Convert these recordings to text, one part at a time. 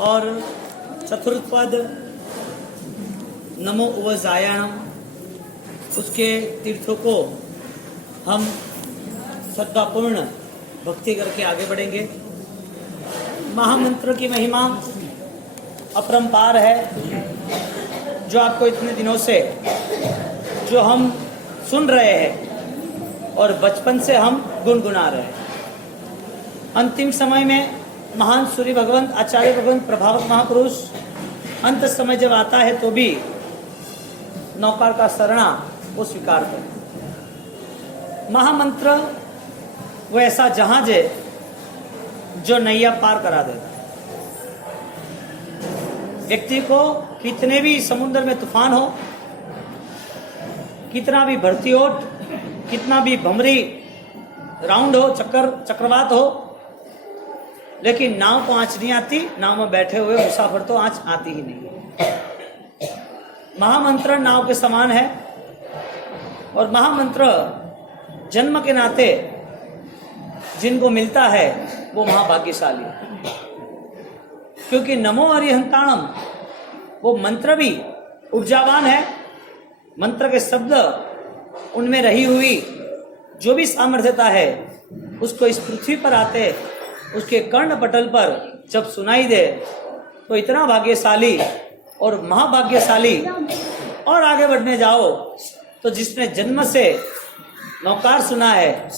और चतुर्थ पद नमो उवजायाणम, उसके तीर्थों को हम श्रद्धापूर्ण भक्ति करके आगे बढ़ेंगे। महामंत्र की महिमा अपरंपार है, जो आपको इतने दिनों से जो हम सुन रहे हैं और बचपन से हम गुनगुना रहे हैं। अंतिम समय में महान सूर्य भगवंत आचार्य भगवंत प्रभावक महापुरुष अंत समय जब आता है तो भी नौकार का शरणा वो स्वीकार करें। महामंत्र वो ऐसा जहाज है जो नैया पार करा देता है। व्यक्ति को कितने भी समुद्र में तूफान हो, कितना भी भर्ती हो, कितना भी भमरी राउंड हो, चक्रवात हो, लेकिन नाव को आंच नहीं आती। नाव में बैठे हुए मुसाफिर तो आंच आती ही नहीं। महामंत्र नाव के समान है और महामंत्र जन्म के नाते जिनको मिलता है वो महाभाग्यशाली है, क्योंकि नमो अरिहंताणम वो मंत्र भी ऊर्जावान है। मंत्र के शब्द उनमें रही हुई जो भी सामर्थ्यता है उसको इस पृथ्वी पर आते उसके कर्ण पटल पर जब सुनाई दे तो इतना भाग्यशाली और महाभाग्यशाली। और आगे बढ़ने जाओ तो जिसने जन्म से नौकार सुना है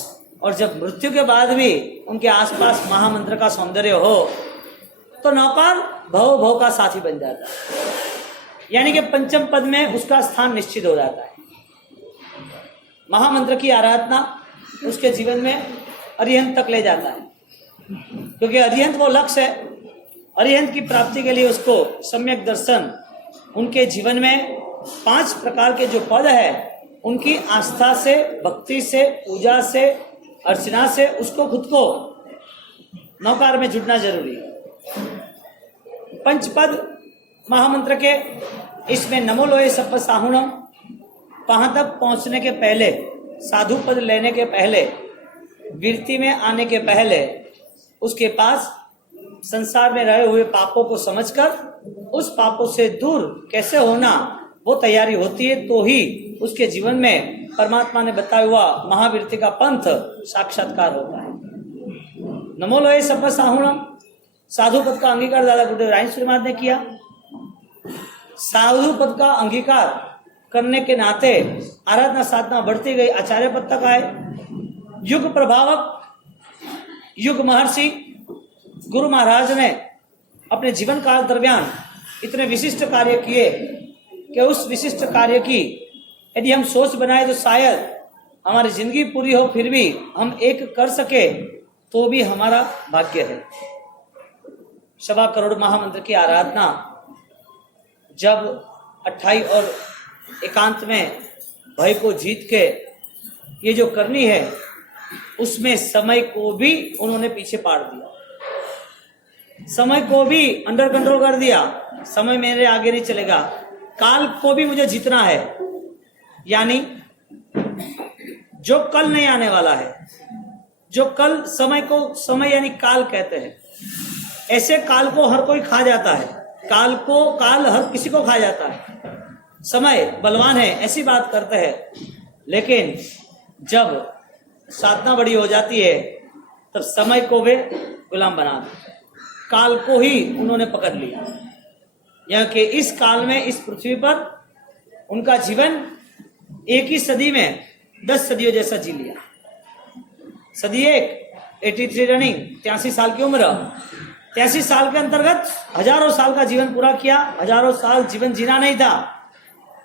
और जब मृत्यु के बाद भी उनके आसपास महामंत्र का सौंदर्य हो तो नौकार भव भव का साथी बन जाता है, यानी कि पंचम पद में उसका स्थान निश्चित हो जाता है। महामंत्र की आराधना उसके जीवन में अरिहंत तक ले जाता है, क्योंकि अरिहंत वो लक्ष्य है। अरिहंत की प्राप्ति के लिए उसको सम्यक दर्शन, उनके जीवन में 5 प्रकार के जो पद है उनकी आस्था से, भक्ति से, पूजा से, अर्चना से उसको खुद को नौकार में जुड़ना जरूरी है। पंचपद महामंत्र के इसमें नमो लोए सप्प साहुणम, वहां तक पहुंचने के पहले, साधु पद लेने के पहले, वृत्ति में आने के पहले उसके पास संसार में रहे हुए पापों को समझकर उस पापों से दूर कैसे होना वो तैयारी होती है, तो ही उसके जीवन में परमात्मा ने बताया हुआ महावृत्ति का पंथ साक्षात्कार होता है। नमो लोए सप्प साहुणम, साधु पद का अंगीकार दादा गुरुदेव राय श्रीमाद ने किया। साधु पद का अंगीकार करने के नाते आराधना साधना बढ़ती गई, आचार्य पद तक आए। युग प्रभावक युग महर्षि गुरु महाराज ने अपने जीवन काल दरमियान इतने विशिष्ट कार्य किए कि उस विशिष्ट कार्य की यदि हम सोच बनाए तो शायद हमारी जिंदगी पूरी हो फिर भी हम एक कर सके तो भी हमारा भाग्य है। 1.25 करोड़ महामंत्र की आराधना जब 28 और एकांत में भय को जीत के ये जो करनी है उसमें समय को भी उन्होंने पीछे पाड़ दिया, समय को भी अंडर कंट्रोल कर दिया। समय मेरे आगे नहीं चलेगा, काल को भी मुझे जीतना है, यानी जो कल नहीं आने वाला है, जो कल समय को समय यानी काल कहते हैं, ऐसे काल को हर कोई खा जाता है। काल हर किसी को खा जाता है। समय बलवान है ऐसी बात करते हैं, लेकिन जब साधना बड़ी हो जाती है तब समय को वे गुलाम बना देते हैं। काल को ही उन्होंने पकड़ लिया, यह कि इस काल में इस पृथ्वी पर उनका जीवन एक ही सदी में 10 सदियों जैसा जी लिया। सदी 83 रनिंग, 83 साल की उम्र, 83 साल के अंतर्गत हजारों साल का जीवन पूरा किया। हजारों साल जीवन जीना नहीं था,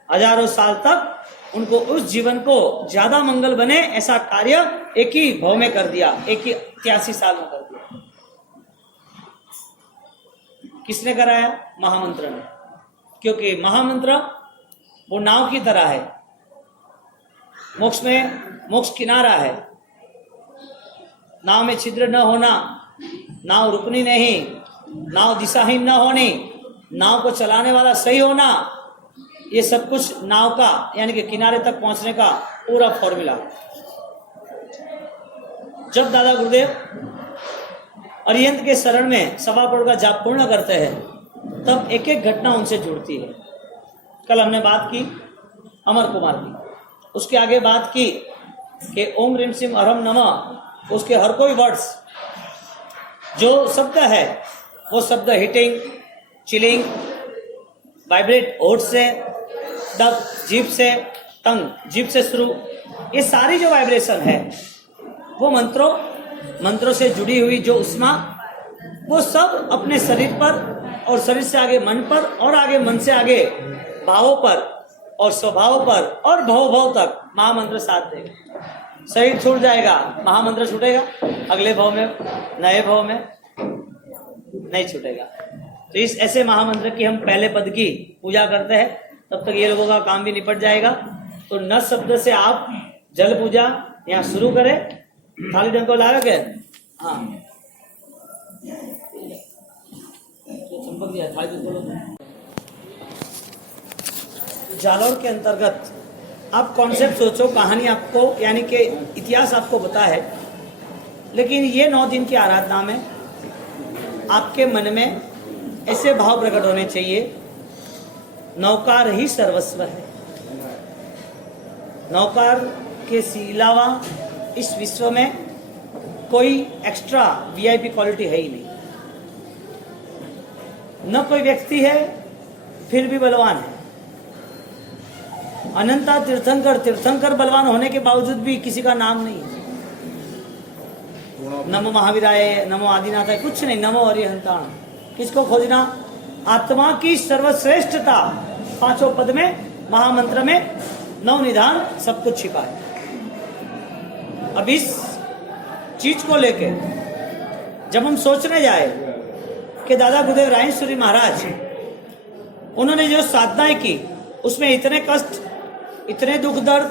हजारों साल तक उनको उस जीवन को ज्यादा मंगल बने ऐसा कार्य एक ही भाव में कर दिया, एक ही 83 साल में कर दिया। किसने कराया? महामंत्र ने, क्योंकि महामंत्र वो नाव की तरह है, मोक्ष किनारा है। नाव में छिद्र न होना, नाव रुकनी नहीं, नाव दिशाहीन न होनी, नाव को चलाने वाला सही होना, ये सब कुछ नाव का यानी कि किनारे तक पहुंचने का पूरा फॉर्मूला। जब दादा गुरुदेव अरिहंत के शरण में सवा करोड़ का जाप पूर्ण करते हैं, तब एक एक घटना उनसे जुड़ती है। कल हमने बात की अमर कुमार की, उसके आगे बात की कि ओम ह्रीम सिम अरहम नमः, उसके हर कोई वर्ड्स जो शब्द है वो शब्द हिटिंग, चिलिंग, वाइब्रेट ओठ से, दब जीभ से, टंग जीभ से शुरू, ये सारी जो वाइब्रेशन है वो मंत्रों से जुड़ी हुई जो उष्मा, वो सब अपने शरीर पर और शरीर से आगे मन पर और आगे मन से आगे भावों पर और स्वभाव पर और भव तक महामंत्र साथ देगा। शरीर छूट जाएगा, महामंत्र छूटेगा, अगले भाव में, नए भाव में नहीं छूटेगा। तो इस ऐसे महामंत्र की हम पहले पद की पूजा करते हैं, तब तक ये लोगों का काम भी निपट जाएगा। तो न शब्द से आप जल पूजा यहाँ शुरू करें। थाली ढंग को लाया क्या? हाँ, चंपक दिया थाली। जालौर के अंतर्गत आप कॉन्सेप्ट सोचो, कहानी आपको यानी कि इतिहास आपको पता है, लेकिन ये 9 दिन की आराधना में आपके मन में ऐसे भाव प्रकट होने चाहिए, नौकार ही सर्वस्व है। नौकार के अलावा इस विश्व में कोई एक्स्ट्रा वीआईपी क्वालिटी है ही नहीं। न कोई व्यक्ति है फिर भी बलवान है। अनंता तीर्थंकर बलवान होने के बावजूद भी किसी का नाम नहीं है। नमो महावीराय, नमो आदिनाथाय, कुछ नहीं, नमो अरिहंताण। किसको खोजना? आत्मा की सर्वश्रेष्ठता 5 पद में, महामंत्र में 9 निधान सब कुछ छिपा है। अब इस चीज को लेके जब हम सोचने जाए कि दादा गुरुदेव रायेश्वरी महाराज उन्होंने जो साधनाएं की उसमें इतने कष्ट, इतने दुख दर्द,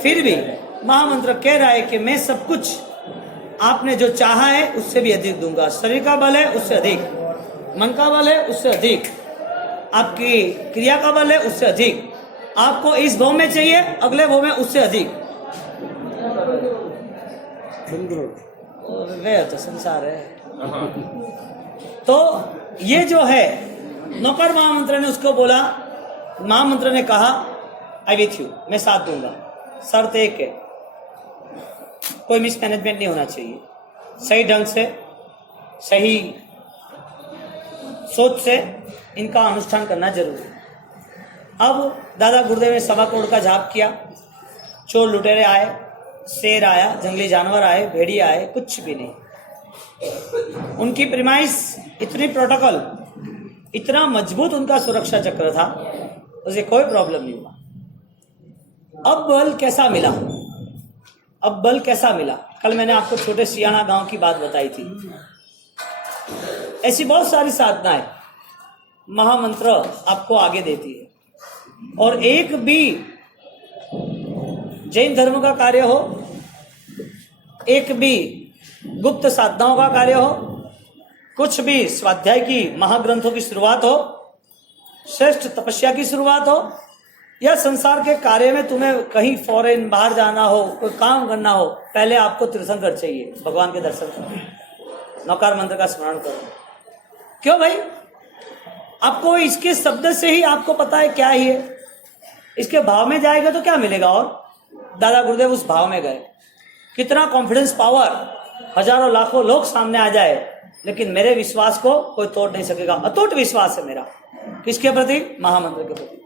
फिर भी महामंत्र कह रहा है कि मैं सब कुछ आपने जो चाहा है उससे भी अधिक दूंगा। शरीर का बल है उससे अधिक, मन का बल है उससे अधिक, आपकी क्रिया का बल है उससे अधिक, आपको इस भाव में चाहिए अगले भाव में उससे अधिक। वे तो संसार है। तो ये जो है नौकर महामंत्र ने उसको बोला, महामंत्र ने कहा आई विथ यू, मैं साथ दूंगा। शर्त एक है, कोई मिसमैनेजमेंट नहीं होना चाहिए, सही ढंग से, सही सोच से इनका अनुष्ठान करना जरूरी है। अब दादा गुरुदेव ने 1.25 करोड़ का जाप किया। चोर लुटेरे आए, शेर आया, जंगली जानवर आए, भेड़िया आए, कुछ भी नहीं। उनकी प्रीमाइस इतनी प्रोटोकॉल, इतना मजबूत उनका सुरक्षा चक्र था, उसे कोई प्रॉब्लम नहीं हुआ। अब बल कैसा मिला? अब बल कैसा मिला? कल मैंने आपको छोटे सियाना गांव की बात बताई थी। ऐसी बहुत सारी साधनाएं महामंत्र आपको आगे देती है, और एक भी जैन धर्म का कार्य हो, एक भी गुप्त साधनाओं का कार्य हो, कुछ भी स्वाध्याय की महाग्रंथों की शुरुआत हो, श्रेष्ठ तपस्या की शुरुआत हो, या संसार के कार्य में तुम्हें कहीं फॉरेन बाहर जाना हो, कोई काम करना हो, पहले आपको तीर्थंकर चाहिए, भगवान के दर्शन करो, नौकार मंत्र का स्मरण करो। क्यों भाई? आपको इसके शब्द से ही आपको पता है क्या ही है, इसके भाव में जाएगा तो क्या मिलेगा। और दादा गुरुदेव उस भाव में गए। कितना कॉन्फिडेंस पावर, हजारों लाखों लोग सामने आ जाए, लेकिन मेरे विश्वास को कोई तोड़ नहीं सकेगा। अटूट विश्वास है मेरा। किसके प्रति? महामंत्र के प्रति।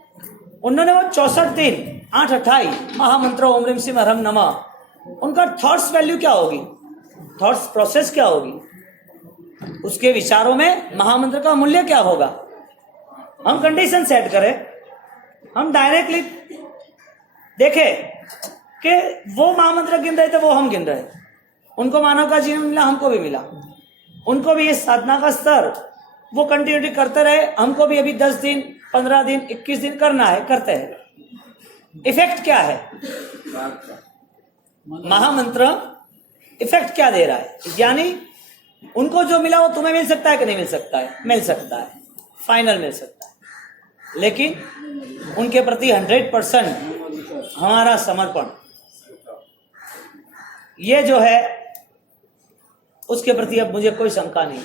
उन्होंने वो 64 दिन 8-28 महामंत्र ओम ह्रीम सिम अरहम नमः, उनका थॉट्स वैल्यू क्या होगी, थॉट्स प्रोसेस क्या होगी, उसके विचारों में महामंत्र का मूल्य क्या होगा। हम कंडीशन सेट करें, हम डायरेक्टली देखें कि वो महामंत्र गिन रहे थे, वो हम गिन रहे, उनको मानव का जीवन मिला, हमको भी मिला, उनको भी ये साधना का स्तर वो कंटिन्यूटी करते रहे, हमको भी अभी 10 दिन 15 दिन 21 दिन करना है, करते हैं। इफेक्ट क्या है? महामंत्र इफेक्ट क्या दे रहा है? यानी उनको जो मिला वो तुम्हें मिल सकता है कि नहीं मिल सकता है? मिल सकता है, फाइनल मिल सकता है, लेकिन उनके प्रति 100% हमारा समर्पण, ये जो है उसके प्रति अब मुझे कोई शंका नहीं।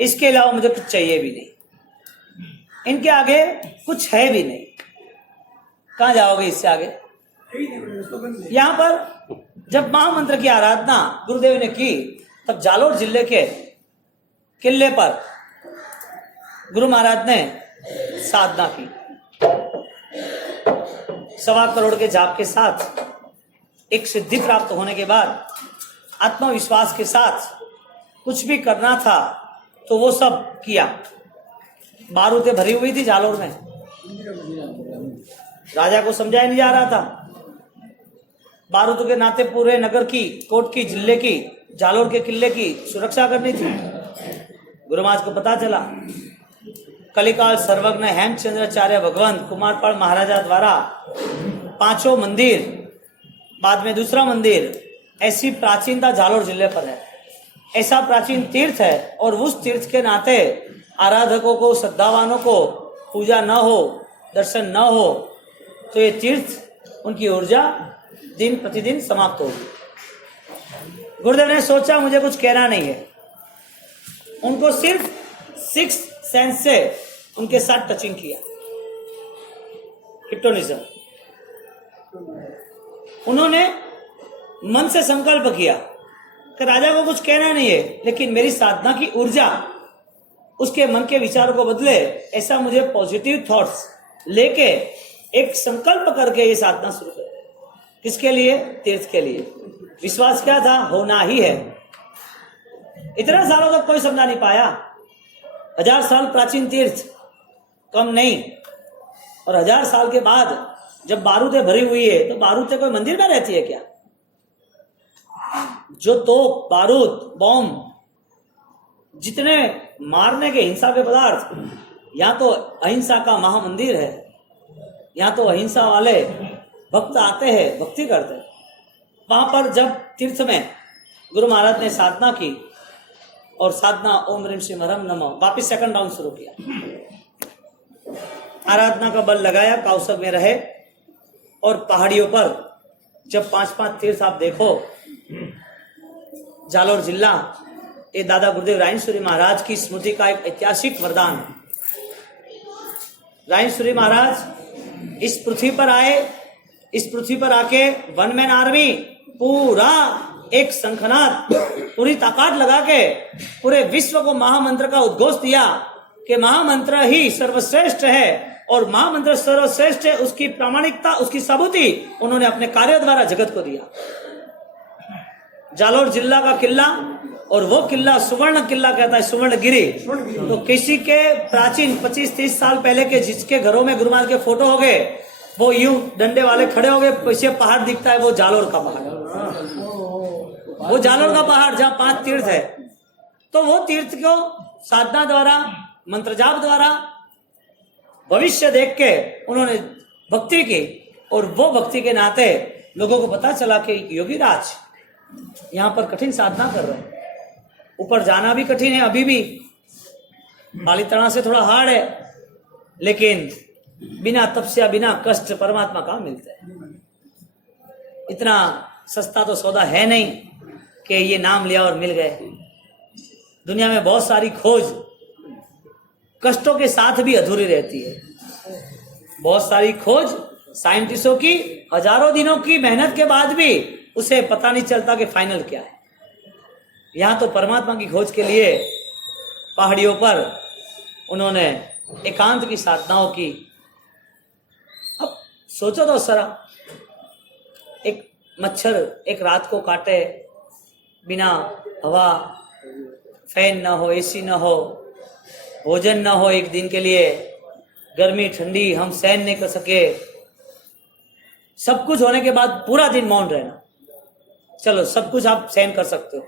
इसके अलावा मुझे कुछ चाहिए भी नहीं, इनके आगे कुछ है भी नहीं। कहाँ जाओगे इससे आगे? यहाँ पर जब महामंत्र की आराधना गुरुदेव ने की, तब जालोर जिले के किले पर गुरु महाराज ने साधना की। 1.25 करोड़ के जाप के साथ, एक सिद्धि प्राप्त होने के बाद, आत्मविश्वास के साथ कुछ भी करना था तो वो सब किया। बारूदें भरी हुई थी जालोर में, राजा को समझाया नहीं जा रहा था। बारूदों के नाते पूरे नगर की, कोट की, जिले की, जालोर के किले की सुरक्षा करनी थी। गुरु महाराज को पता चला, कलिकाल सर्वज्ञ हेमचंद्राचार्य भगवंत कुमारपाल महाराजा द्वारा 5 मंदिर, बाद में दूसरा मंदिर, ऐसी प्राचीनता जालोर जिले पर है। ऐसा प्राचीन तीर्थ है, और उस तीर्थ के नाते आराधकों को, श्रद्धावानों को पूजा न हो, दर्शन न हो, तो ये तीर्थ, उनकी ऊर्जा दिन प्रतिदिन समाप्त होगी। गुरुदेव ने सोचा मुझे कुछ कहना नहीं है, उनको सिर्फ 6 सेंस से उनके साथ टचिंग किया, हिप्नोटिज्म। उन्होंने मन से संकल्प किया कि राजा को कुछ कहना नहीं है, लेकिन मेरी साधना की ऊर्जा उसके मन के विचारों को बदले, ऐसा मुझे पॉजिटिव थॉट्स लेके एक संकल्प करके ये साधना शुरू कर। किसके लिए? तीर्थ के लिए। विश्वास क्या था? होना ही है। इतने सालों तक कोई समझा नहीं पाया। 1000 साल प्राचीन तीर्थ कम नहीं, और 1000 साल के बाद जब बारूदें भरी हुई है, तो बारूदें कोई मंदिर में रहती है क्या? जो तोप, बारूद, बॉम्ब, जितने मारने के हिंसा के पदार्थ, यहाँ तो अहिंसा का महामंदिर है। यहाँ तो अहिंसा वाले भक्त आते हैं, भक्ति करते हैं। वहां पर जब तीर्थ में गुरु महाराज ने साधना की, और साधना ओम ह्रीम श्रीम हरम नमः, वापिस सेकंड राउंड शुरू किया। आराधना का बल लगाया, कौशल में रहे, और पहाड़ियों पर जब 5-5 तीर्थ आप देखो, जालोर जिला, ये दादा गुरुदेव रायेश्वरी महाराज की स्मृति का एक ऐतिहासिक वरदान है। रायेश्वरी महाराज इस पृथ्वी पर आए, इस पृथ्वी पर आके 1 मैन आर्मी, पूरा एक शंखनाद, पूरी ताकत लगा के पूरे विश्व को महामंत्र का उद्घोष दिया कि महामंत्र ही सर्वश्रेष्ठ है, और महामंत्र सर्वश्रेष्ठ है, उसकी प्रामाणिकता, उसकी सबूती उन्होंने अपने कार्य द्वारा जगत को दिया। जालोर जिला का किला, और वो किला सुवर्ण किला कहता है, सुवर्णगिरी। तो किसी के प्राचीन 25-30 साल पहले के जिसके घरों में गुरु महाराज के फोटो हो गए, वो यूं डंडे वाले खड़े हो गए, पीछे पहाड़ दिखता है, वो जालोर का पहाड़, वो जालोर का पहाड़ जहाँ 5 तीर्थ है। तो वो तीर्थ को साधना द्वारा, मंत्र जाप द्वारा, भविष्य देख के उन्होंने भक्ति की, और वो भक्ति के नाते लोगों को पता चला कि योगी राज यहाँ पर कठिन साधना कर रहे हैं। ऊपर जाना भी कठिन है, अभी भी पालीताना से थोड़ा हार्ड है, लेकिन बिना तपस्या, बिना कष्ट परमात्मा कहाँ मिलता है। इतना सस्ता तो सौदा है नहीं कि ये नाम लिया और मिल गए। दुनिया में बहुत सारी खोज कष्टों के साथ भी अधूरी रहती है। बहुत सारी खोज साइंटिस्टों की हजारों दिनों की मेहनत के बाद भी उसे पता नहीं चलता कि फाइनल क्या है। यहाँ तो परमात्मा की खोज के लिए पहाड़ियों पर उन्होंने एकांत की साधनाओं की। अब सोचो तो सरा, एक मच्छर एक रात को काटे, बिना हवा, फैन ना हो, एसी ना हो, भोजन ना हो, एक दिन के लिए गर्मी ठंडी हम सहन नहीं कर सके, सब कुछ होने के बाद पूरा दिन मौन रहना। चलो सब कुछ आप सहन कर सकते हो,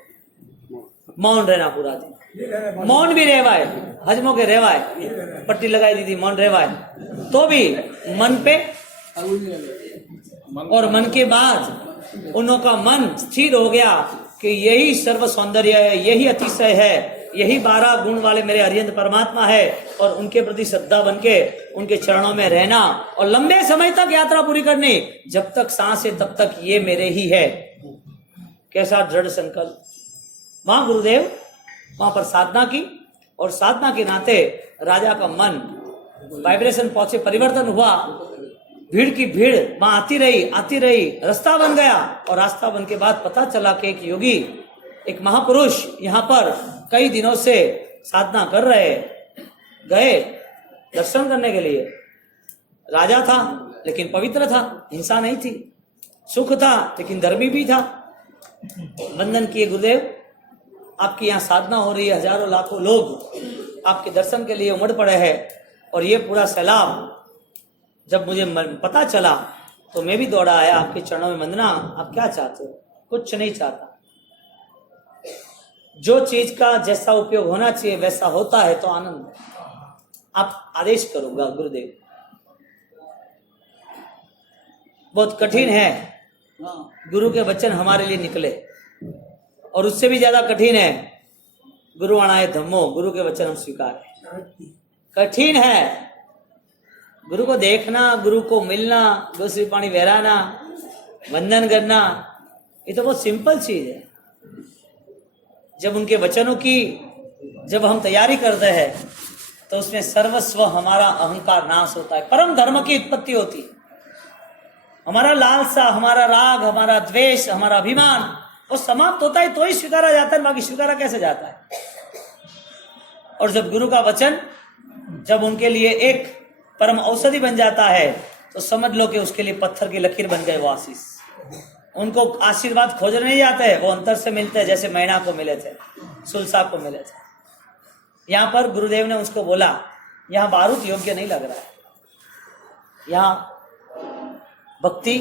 मौन रहना पूरा दिन, मौन भी रेवाए, हजमों के रेवाए, पट्टी लगाई दी थी, मौन रेवाए, तो भी मन पे, और मन के बाद उनका मन स्थिर हो गया कि यही सर्व सौंदर्य है, यही अतिशय है, यही 12 गुण वाले मेरे हरिहंत परमात्मा है, और उनके प्रति श्रद्धा बन के उनके चरणों में रहना, और लंबे समय तक यात्रा पूरी करनी, जब तक सांस है तब तक ये मेरे ही है। कैसा दृढ़ संकल्प, वहां गुरुदेव वहां पर साधना की, और साधना के नाते राजा का मन वाइब्रेशन पहुंचे, परिवर्तन हुआ। भीड़ की भीड़ वहां आती रही, रास्ता बन गया। और रास्ता बन के बाद पता चला कि एक योगी, एक महापुरुष यहाँ पर कई दिनों से साधना कर रहे। गए दर्शन करने के लिए। राजा था लेकिन पवित्र था, हिंसा नहीं थी, सुख था लेकिन धर्मी भी था। वंदन किए, गुरुदेव आपकी यहाँ साधना हो रही है, हजारों लाखों लोग आपके दर्शन के लिए उमड़ पड़े हैं, और ये पूरा सैलाब। जब मुझे पता चला तो मैं भी दौड़ा आया आपके चरणों में। वंदना, आप क्या चाहते हो? कुछ नहीं चाहता। जो चीज का जैसा उपयोग होना चाहिए वैसा होता है तो आनंद। आप आदेश करूंगा गुरुदेव। बहुत कठिन है, गुरु के वचन हमारे लिए निकले, और उससे भी ज्यादा कठिन है गुरुवाणाय धम्मो, गुरु के वचन हम स्वीकार। कठिन है गुरु को देखना, गुरु को मिलना, दूसरी पानी बहराना, वंदन करना, ये तो बहुत सिंपल चीज है। जब उनके वचनों की जब हम तैयारी करते हैं तो उसमें सर्वस्व हमारा अहंकार नाश होता है, परम धर्म की उत्पत्ति होती है। हमारा लालसा, हमारा राग, हमारा द्वेष, हमारा अभिमान वो समाप्त होता है तो ही स्वीकारा जाता है, बाकी स्वीकारा कैसे जाता है? और जब गुरु का वचन जब उनके लिए एक परम औषधि बन जाता है तो समझ लो कि उसके लिए पत्थर की लकीर बन गए वो आशीष। उनको आशीर्वाद खोजने नहीं जाते हैं, वो अंतर से मिलते हैं, जैसे मैना को मिले थे, सुलसा को मिले थे। यहाँ पर गुरुदेव ने उसको बोला, यहाँ बारूद योग्य नहीं लग रहा है, यहाँ भक्ति,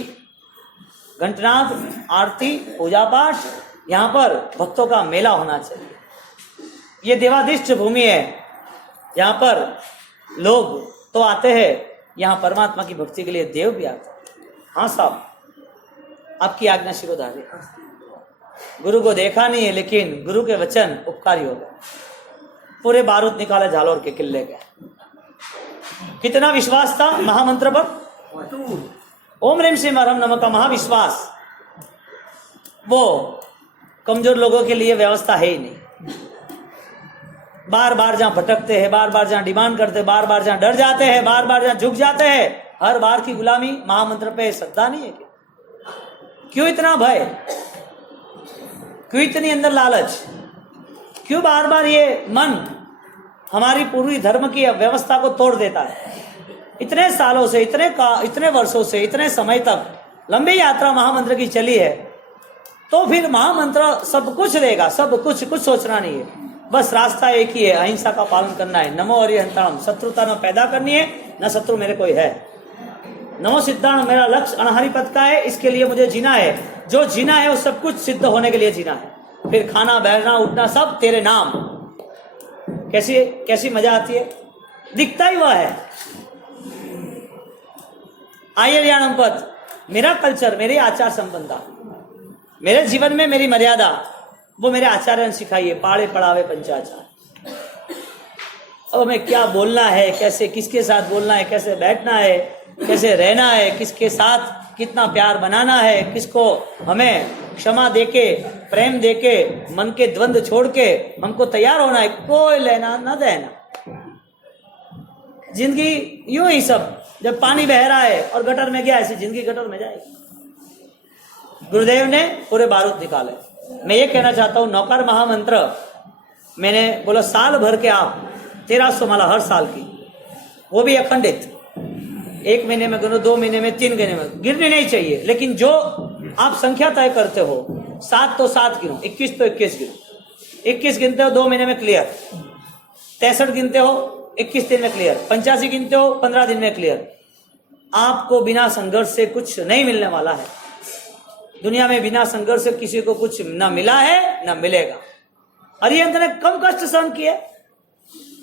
घंटनाद, आरती, पूजा पाठ, यहाँ पर भक्तों का मेला होना चाहिए। ये देवादिष्ट भूमि है, यहाँ पर लोग तो आते हैं, यहाँ परमात्मा की भक्ति के लिए देव भी आते हैं। हाँ साहब, आपकी आज्ञा शिरोधार्य। गुरु को देखा नहीं है लेकिन गुरु के वचन उपकारी हो गए। पूरे बारूद निकाले झालोर के किले के। कितना विश्वास था महामंत्र पर, ओम ह्रीम श्रीम हरम नमः का महाविश्वास। वो कमजोर लोगों के लिए व्यवस्था है ही नहीं। बार बार जहां भटकते हैं, बार बार जहां डिमांड करते हैं, बार बार जहां डर जाते हैं, बार बार जहां झुक जाते हैं, हर बार की गुलामी महामंत्र पे श्रद्धा नहीं है क्या? क्यों इतना भय, क्यों इतनी अंदर लालच, क्यों बार बार ये मन हमारी पूरी धर्म की व्यवस्था को तोड़ देता है? इतने सालों से, इतने वर्षों से, इतने समय तक लंबी यात्रा महामंत्र की चली है, तो फिर महामंत्र सब कुछ देगा, सब कुछ, कुछ सोचना नहीं है। बस रास्ता एक ही है, अहिंसा का पालन करना है। नमो अरिहंताणम, शत्रुता न पैदा करनी है, न शत्रु मेरे कोई है। नमो सिद्धांत, मेरा लक्ष्य अनहरि पथ का है, इसके लिए मुझे जीना है। जो जीना है वो सब कुछ सिद्ध होने के लिए जीना है। फिर खाना, बैठना, उठना सब तेरे नाम। कैसी मजा आती है, दिखता ही वह है। आर्याणम पथ, मेरा कल्चर, मेरी आचार संबंधा, मेरे जीवन में मेरी मर्यादा, वो मेरे आचार्य ने सिखाई है। पाड़े पड़ावे पंचाचार। अब हमें क्या बोलना है, कैसे, किसके साथ बोलना है, कैसे बैठना है, कैसे रहना है, किसके साथ कितना प्यार बनाना है, किसको हमें क्षमा देके, प्रेम देके, मन के द्वंद्व छोड़ के हमको तैयार होना है, कोई लेना न देना। जिंदगी यूं ही सब, जब पानी बह रहा है और गटर में गया, ऐसी जिंदगी गटर में जाएगी। गुरुदेव ने पूरे बारूद निकाले। मैं ये कहना चाहता हूँ, नौकर महामंत्र मैंने बोला साल भर के आप 1300 माला हर साल की, वो भी अखंडित, 1 महीने में गिनो, 2 महीने में, 3 महीने में, गिरनी नहीं चाहिए। लेकिन जो आप संख्या तय करते हो, 7 तो 7 गिनो, 21 तो 21 गिनो। 21 गिनते हो 2 महीने में क्लियर, 63 गिनते हो 21 दिन में क्लियर, 85 गिनते हो 15 दिन में क्लियर। आपको बिना संघर्ष से कुछ नहीं मिलने वाला है। दुनिया में बिना संघर्ष से किसी को कुछ ना मिला है ना मिलेगा। अरिहंत ने कम कष्ट सहन किए।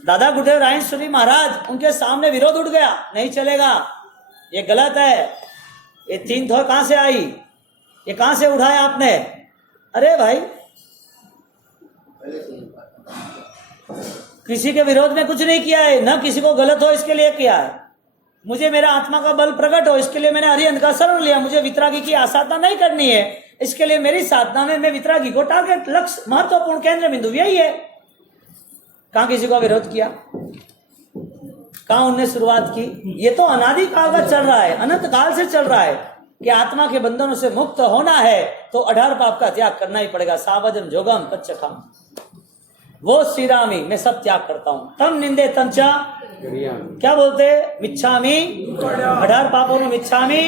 दादा गुरुदेव रायेश्वरी महाराज, उनके सामने विरोध उठ गया, नहीं चलेगा, ये गलत है, ये 3 थोर कहां से आई, ये कहां से उठाया आपने? अरे भाई, किसी के विरोध में कुछ नहीं किया है, न किसी को गलत हो इसके लिए किया है। मुझे मेरा आत्मा का बल प्रकट हो, इसके लिए मैंने अरिहंत का शरण लिया। मुझे वितरागी की आसाधना नहीं करनी है, इसके लिए मेरी साधना में मैं वितरागी को टारगेट, लक्ष्य, महत्वपूर्ण केंद्र बिंदु यही है। कहां किसी को विरोध किया, कहां उनने शुरुआत की? ये तो अनादि काल का चल रहा है, अनंत काल से चल रहा है कि आत्मा के बंधनों से मुक्त होना है तो 18 पाप का त्याग करना ही पड़ेगा। सावजम जोगम तच्चखम, वो श्रीरामी, मैं सब त्याग करता हूं। तम निंदे तंचा, क्या बोलते, मिच्छामी, 18 पापों में मिच्छामी,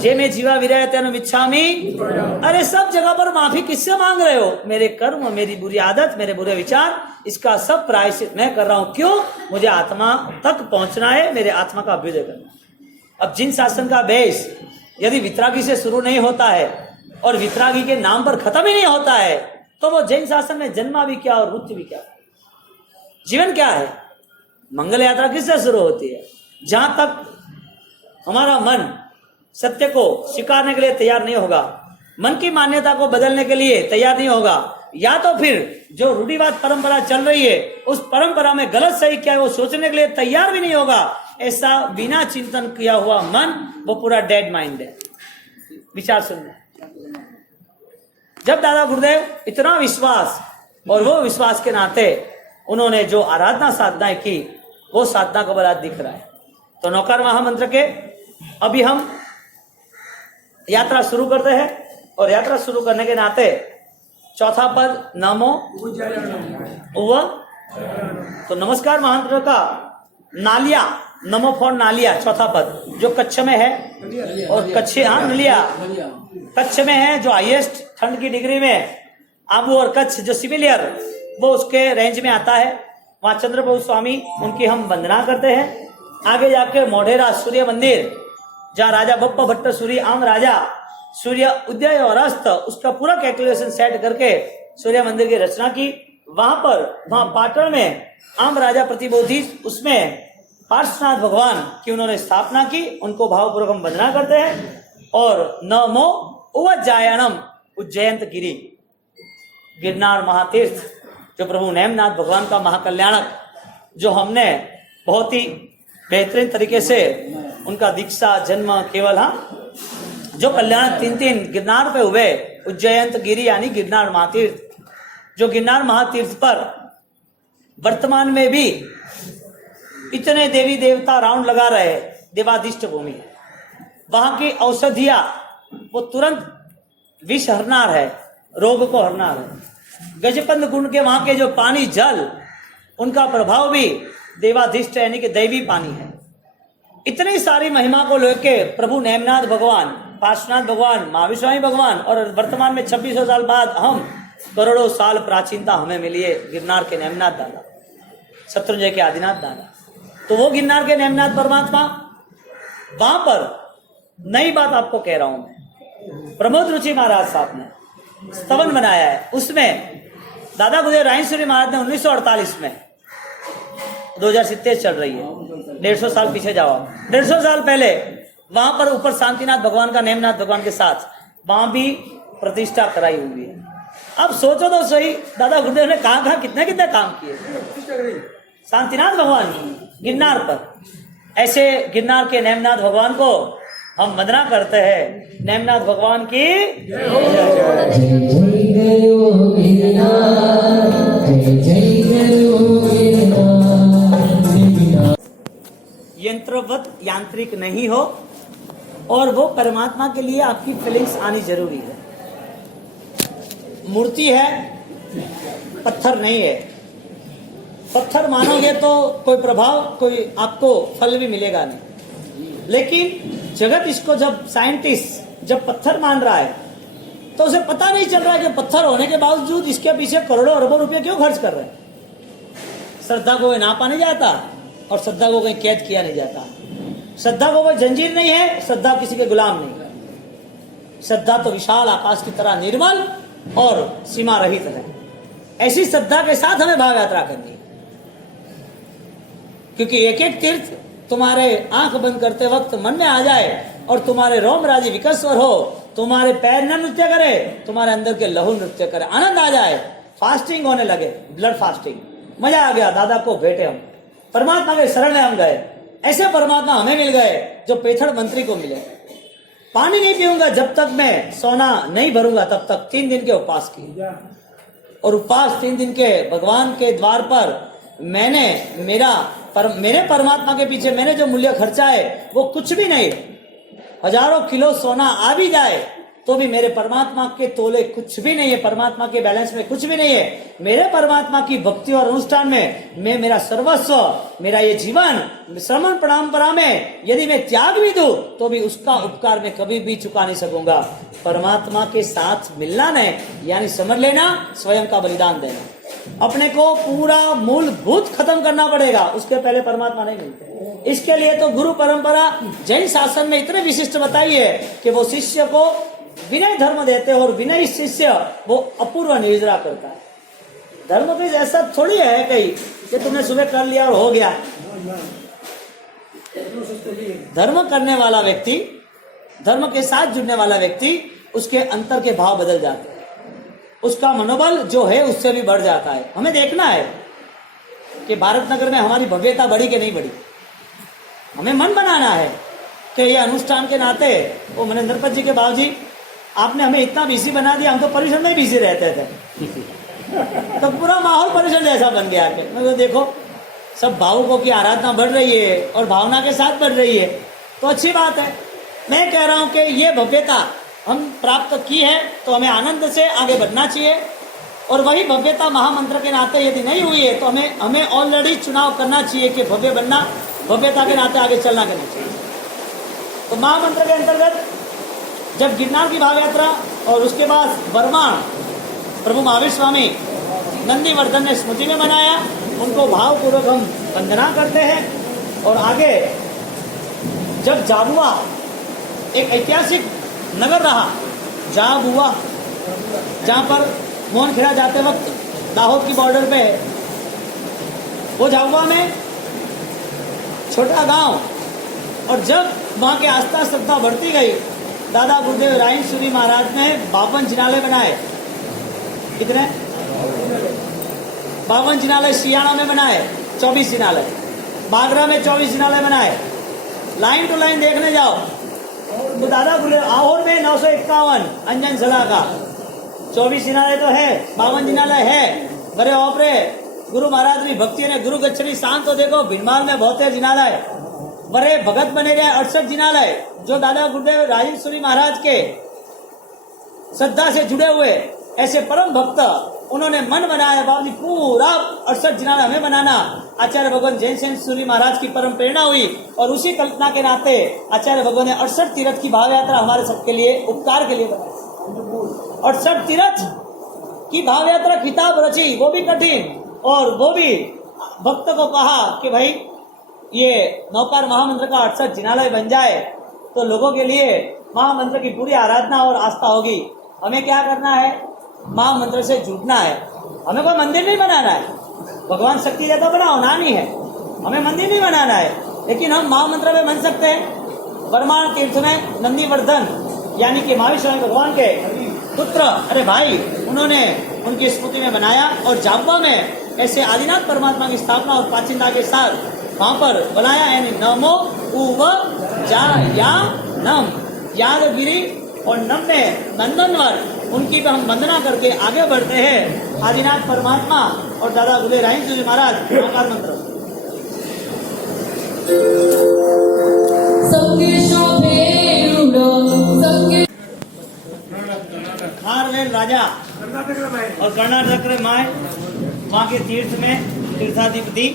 जे में जीवा विरय तेन मिच्छामी। अरे सब जगह पर माफी किससे मांग रहे हो? मेरे कर्म, मेरी बुरी आदत, मेरे बुरे विचार, इसका सब प्रायश्चित मैं कर रहा हूं। क्यों? मुझे आत्मा तक पहुंचना है, मेरे आत्मा का अभ्युदय करना है। अब जिन शासन का बेस यदि वितरागी से शुरू नहीं होता है और वितरागी के नाम पर खत्म ही नहीं होता है, तो वो जैन शासन में जन्मा भी क्या और मृत्यु भी क्या, जीवन क्या है? मंगल यात्रा किससे शुरू होती है? जहां तक हमारा मन सत्य को स्वीकारने के लिए तैयार नहीं होगा, मन की मान्यता को बदलने के लिए तैयार नहीं होगा, या तो फिर जो रूढ़िवाद परंपरा चल रही है उस परंपरा में गलत सही क्या है वो सोचने के लिए तैयार भी नहीं होगा, ऐसा बिना चिंतन किया हुआ मन वो पूरा डेड माइंड है। विचार सुनना, जब दादा गुरुदेव इतना विश्वास, और वो विश्वास के नाते उन्होंने जो आराधना साधनाएं की, वो साधना का बल आज दिख रहा है। तो नौकार महामंत्र के अभी हम यात्रा शुरू करते हैं, और यात्रा शुरू करने के नाते चौथा पद नमो उव, तो नमस्कार महामंत्र का नालिया, नमो फॉर नालिया, चौथा पद जो कच्छ में है, और कच्छ, हाँ नलिया कच्छ में है, जो हाईएस्ट ठंड की डिग्री में आबू और कच्छ जो सिविलियर वो उसके रेंज में आता है। वहां चंद्रप्रभु स्वामी उनकी हम वंदना करते हैं। आगे जाके मोढेरा सूर्य मंदिर, जहाँ राजा बप्पा भट्ट सूर्य आम राजा सूर्य उदय और अस्त उसका पूरा कैलकुलेशन सेट करके सूर्य मंदिर की रचना की। वहां पाटन में आम राजा प्रतिबोधि, उसमें पार्श्वनाथ भगवान की उन्होंने स्थापना की, उनको भावपूर्वक हम वंदना करते हैं। और नमो उज्जयनम, उज्जयंत गिरी, गिरनार महातीर्थ, जो प्रभु नेमनाथ भगवान का महाकल्याणक, जो हमने बहुत ही बेहतरीन तरीके से उनका दीक्षा जन्म केवल, हाँ जो कल्याण 3 गिरनार पे हुए, उज्जयंत गिरी यानी गिरनार महातीर्थ, जो गिरनार महातीर्थ पर वर्तमान में भी इतने देवी देवता राउंड लगा रहे, देवादिष्ट भूमि, वहां की औषधियां वो तुरंत विष हरनार है, रोग को हरनार है। गजपंद कुंड के वहां के जो पानी जल, उनका प्रभाव भी देवाधिष्ट यानी कि दैवी पानी है। इतनी सारी महिमा को लेके प्रभु नेमनाथ भगवान, पार्श्वनाथ भगवान, महाविष्णु भगवान, और वर्तमान में 2600 साल बाद हम करोड़ों साल प्राचीनता हमें मिली है गिरनार के नेमनाथ दादा, शत्रुंजय के आदिनाथ दादा। तो वो गिरनार के नेमनाथ परमात्मा, वहां पर नई बात आपको कह रहा हूं मैं, प्रमोद रुचि महाराज साहब ने स्तवन बनाया है, उसमें दादा गुरुदेव रायसूरी महाराज ने 1948 में, 2070 चल रही है, 150 साल पीछे जाओ, 150 साल पहले वहां पर ऊपर शांतिनाथ भगवान का, नेमनाथ भगवान के साथ वहां भी प्रतिष्ठा कराई हुई है। अब सोचो तो सही, दादा गुरुदेव ने कहाँ कितने कितने काम किए शांतिनाथ भगवान गिरनार पर। ऐसे गिरनार के नेमनाथ भगवान को हम वंदना करते हैं। नेमनाथ भगवान की यंत्रवत यांत्रिक नहीं हो, और वो परमात्मा के लिए आपकी फीलिंग्स आनी जरूरी है। मूर्ति है, पत्थर नहीं है। पत्थर मानोगे तो कोई प्रभाव, कोई आपको फल भी मिलेगा नहीं। लेकिन जगत इसको, जब साइंटिस्ट जब पत्थर मान रहा है तो उसे पता नहीं चल रहा है कि पत्थर होने के बावजूद इसके पीछे करोड़ों अरबों रुपए क्यों खर्च कर रहे हैं। श्रद्धा को कोई नापा नहीं जाता, और श्रद्धा को कहीं कैद किया नहीं जाता। श्रद्धा को कोई जंजीर नहीं है, श्रद्धा किसी के गुलाम नहीं। श्रद्धा तो विशाल आकाश की तरह निर्मल और सीमा रहित है। ऐसी श्रद्धा के साथ हमें भाव यात्रा करनी है, क्योंकि एक एक तीर्थ तुम्हारे आंख बंद करते वक्त मन में आ जाए और तुम्हारे रोम राजी विकस्वर हो, तुम्हारे पैर न नृत्य करे, तुम्हारे अंदर के लहू नृत्य करे, आनंद आ जाए, फास्टिंग होने लगे, ब्लड फास्टिंग, मजा आ गया, दादा को भेटे हम, परमात्मा के शरण में हम गए, ऐसे परमात्मा हमें मिल गए जो पेथड़ मंत्री को मिले। पानी नहीं पीऊंगा जब तक मैं सोना नहीं भरूंगा, तब तक 3 दिन के उपवास किए, और उपवास 3 दिन के भगवान के द्वार पर मैंने मेरे परमात्मा के पीछे मैंने जो मूल्य खर्चा है वो कुछ भी नहीं। हजारों किलो सोना आ भी जाए तो भी मेरे परमात्मा के तोले कुछ भी नहीं है, परमात्मा के बैलेंस में कुछ भी नहीं है। मेरे परमात्मा की भक्ति और अनुष्ठान में मैं मेरा सर्वस्व, मेरा ये जीवन श्रमण परंपरा में यदि मैं त्याग भी दूं तो भी उसका उपकार मैं कभी भी चुका नहीं सकूंगा। परमात्मा के साथ मिलना नहीं, यानी समझ लेना स्वयं का बलिदान देना। अपने को पूरा मूलभूत खत्म करना पड़ेगा, उसके पहले परमात्मा नहीं मिलते। इसके लिए तो गुरु परंपरा जैन शासन में इतने विशिष्ट बताई है कि वो शिष्य को विनय धर्म देते हैं, और विनय शिष्य वो अपूर्व निर्जरा करता है। धर्म भी ऐसा थोड़ी है कहीं कि तुमने सुबह कर लिया और हो गया। धर्म करने वाला व्यक्ति, धर्म के साथ जुड़ने वाला व्यक्ति, उसके अंतर के भाव बदल जाते हैं, उसका मनोबल जो है उससे भी बढ़ जाता है। हमें देखना है कि भारत नगर में हमारी भव्यता बढ़ी कि नहीं बढ़ी। हमें मन बनाना है कि ये अनुष्ठान के नाते, वो मनेंद्रपत जी के बाबूजी आपने हमें इतना बिजी बना दिया, हम तो परिसर में बिजी रहते थे तो पूरा माहौल परिसर जैसा बन गया कि मतलब देखो सब भावुकों की आराधना बढ़ रही है और भावना के साथ बढ़ रही है, तो अच्छी बात है। मैं कह रहा हूं कि ये भव्यता हम प्राप्त की है तो हमें आनंद से आगे बढ़ना चाहिए, और वही भव्यता महामंत्र के नाते यदि नहीं हुई है तो हमें ऑलरेडी चुनाव करना चाहिए कि भव्य बनना, भव्यता के नाते आगे चलना करना चाहिए। तो महामंत्र के अंतर्गत जब गिरनार की भाव यात्रा और उसके बाद बरमान प्रभु महावीर स्वामी नंदीवर्धन ने स्मृति में मनाया, उनको भावपूर्वक हम वंदना करते हैं। और आगे जब जाबुआ एक ऐतिहासिक नगर रहा, जाबुआ, जहाँ पर मोहनखेड़ा जाते वक्त दाहोद की बॉर्डर पे, वो जाबुआ में छोटा गांव, और जब वहाँ के आस्था श्रद्धा बढ़ती गई, दादा गुरुदेव रायसूरी महाराज ने 52 जिनालय बनाए। कितने? 52 जिनालय सियाणा में बनाए, 24 जिनालय बागरा में 24 जिनालय बनाए। लाइन टू लाइन देखने जाओ तो दादा गुरुदेव आहोर में 951 अंजन सला का 24 जिनालय तो है, 52 जिनालय है। बड़े ओपरे गुरु महाराज की भक्ति ने गुरु गच्छरी शांत तो देखो भिनमाल में बहुत है जिनालय। बड़े भगत बने रहे 68 जिनालय, जो दादा गुरुदेव राजेश्वरी महाराज के श्रद्धा से जुड़े हुए ऐसे परम भक्त, उन्होंने मन बनाया बाबूजी पूरा 68 जिनालय हमें बनाना। आचार्य भगवान जैन सेन सूरी महाराज की परम प्रेरणा हुई, और उसी कल्पना के नाते आचार्य भगवान ने 68 तीर्थ की भाव यात्रा हमारे सबके लिए उपकार के लिए बनाई। 68 तीर्थ की भाव यात्रा किताब रची, वो भी कठिन, और वो भी भक्त को कहा कि भाई ये नौकार महामंत्र का 68 जिनालय बन जाए तो लोगों के लिए महामंत्र की पूरी आराधना और आस्था होगी। हमें क्या करना है? महामंत्र से जुटना है। हमें कोई मंदिर नहीं बनाना है, भगवान शक्ति देता बनाओ ना नहीं है, हमें मंदिर नहीं बनाना है, लेकिन हम महामंत्र में बन सकते हैं। बरमान तीर्थ में नंदीवर्धन यानी कि महावीर स्वामी भगवान के पुत्र, अरे भाई, उन्होंने उनकी स्मृति में बनाया, और जाबुआ में ऐसे आदिनाथ परमात्मा की स्थापना और प्राचीनता के साथ वहां पर बनाया, यानी नमो उव जा या नम, यादगिरी और नम में नंदनवर, उनकी भी हम वंदना करके आगे बढ़ते हैं। आदिनाथ परमात्मा और दादा गुरुदेव रायसूरी महाराज नौकार मंत्र। खारवेल राजा और कर्नाटक में माए, वहाँ के तीर्थ में तीर्थाधिपति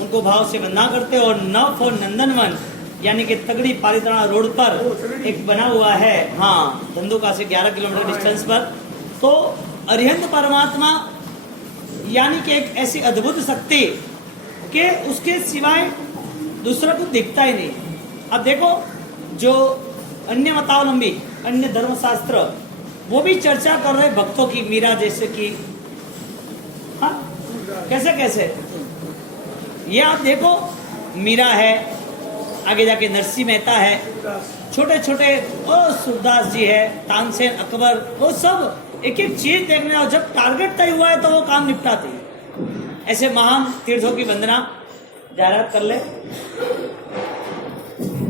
उनको भाव से वंदना करते, और नव और नंदनवन यानी कि तगड़ी पालीताना रोड पर एक बना हुआ है, हाँ, धंधुका से 11 किलोमीटर डिस्टेंस पर। तो अरिहंत परमात्मा यानी कि एक ऐसी अद्भुत शक्ति कि उसके सिवाय दूसरा कुछ दिखता ही नहीं। अब देखो, जो अन्य मतावलंबी, अन्य धर्मशास्त्र, वो भी चर्चा कर रहे भक्तों की, मीरा जैसे कि, हाँ, कैसे कैसे ये आप देखो, मीरा है, आगे जाके नरसिंह मेहता है, छोटे छोटे सूरदास जी है, तानसेन, अकबर, वो सब एक एक चीज देखने, और जब टारगेट तय हुआ है तो वो काम निपटाते हैं। ऐसे महान तीर्थों की वंदना जायरात कर ले।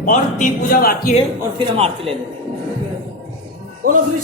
और 3 पूजा बाकी है और फिर हम आरती ले लेंगे। बोलो श्री